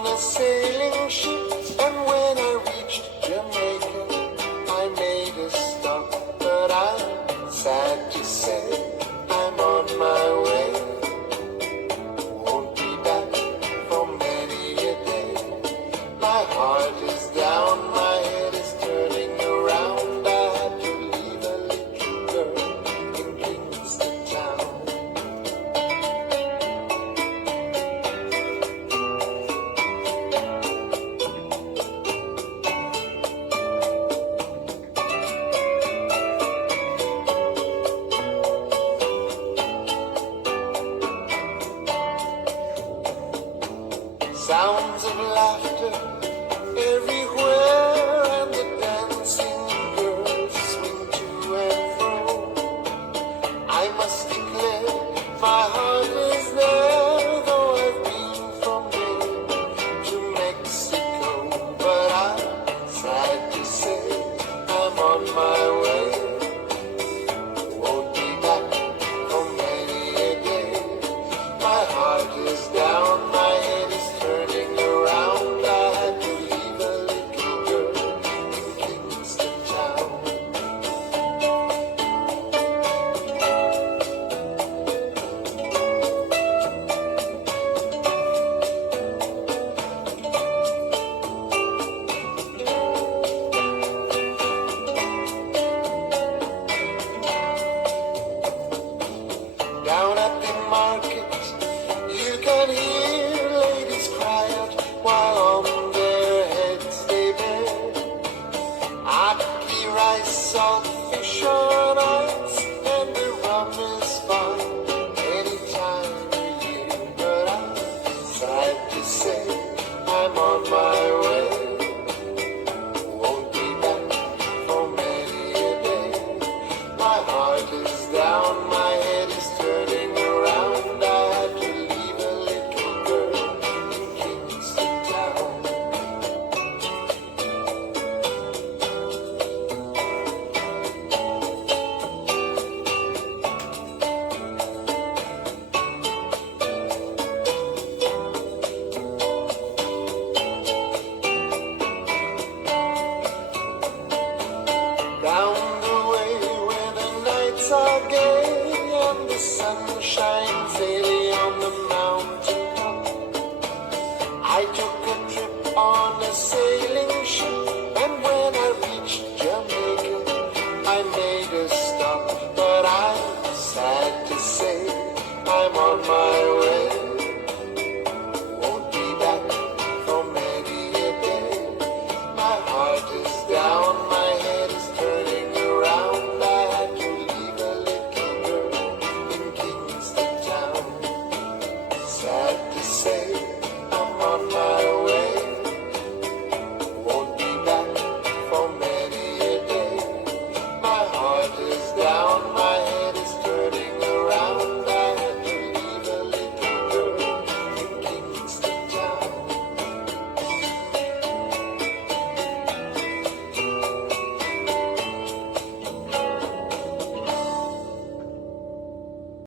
on a sailing ship, and when I reached Jamaica, I made a stop. But I'm sad to say I'm on my way. Won't be back for many a day. My heart is down, my head is turning around. I had to leave a little girl in Kingston town. Sounds of laughter everywhere, and the dancing girls swing to and fro. I must declare my heart is there, though I've been from there to Mexico. But I'm sad to say I'm on my way. Won't be back for many a day. My heart is down, my head is turning around. I had to leave a little girl in Kingston town. Down at the market, you can hear ladies cry out while on their heads they bear ackee rice, salt fish on ice, and the rum is fine any time of year. But I'm sad to say I'm on my way. Won't be back for many a day. My heart is down, my head is turning around. I had to leave a little girl in Kingston town. Down the way where the nights are gay and the sun shines daily on the mountain top, I took a trip on a sailing ship